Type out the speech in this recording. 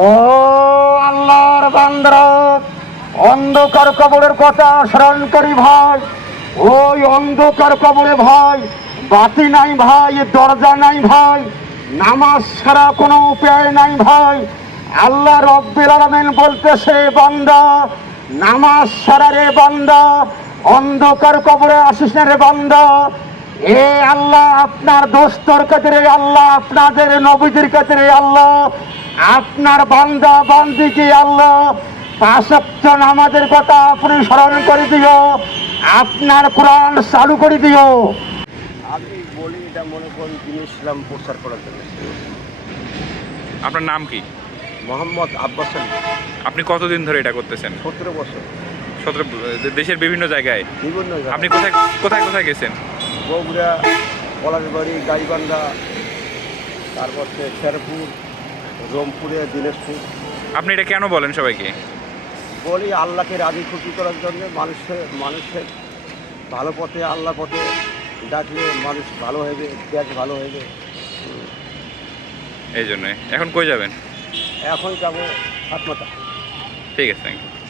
ও আল্লাহর বান্দারা, অন্ধকার কবরের কথা স্মরণ করি ভাই। ওই অন্ধকার কবরে ভাই বাতি নাই ভাই, দরজা নাই ভাই, নামাজ ছাড়া কোনো উপায় নাই ভাই। আল্লাহ রব্বুল আলামিন বলতেছে, বান্দা নামাজ ছাড়া রে বান্দা অন্ধকার কবরে আসিস না রে বান্দা। এ আল্লাহ আপনার দোস্তর কাছে, আল্লাহ আপনাদের নবীদের কাছে, আল্লাহ আপনার বান্দা বান্দিকে আল্লাহ পাঁচ ওয়াক্ত নামাজের কথা আপনি স্মরণ করে দিও, আপনার কোরআন চালু করে দিও। আমি বলি এটা মনে করি দিন ইসলাম প্রচার করার জন্য। আপনার নাম কি? মোহাম্মদ আব্বাস আলী। আপনি কতদিন ধরে এটা করতেছেন? 17 বছর। 17। দেশের বিভিন্ন জায়গায় বিভিন্ন আপনি কোথায় কোথায় কোথায় গেছেন? বগুড়া, পলাশবাড়ি, গাইবান্ধা, তারপর শেরপুর, রংপুরে, দিনাজপুর। আপনি এটা কেন বলেন সবাইকে? বলি আল্লাহকে রাজি খুশি করার জন্য, মানুষের ভালো পথে, আল্লাহ পথে ডাকলে মানুষ ভালো হবে, দেশ ভালো হবে। এই জন্যই। এখন কই যাবেন? এখন যাবো হাতমাথা। ঠিক আছে, থ্যাংক ইউ।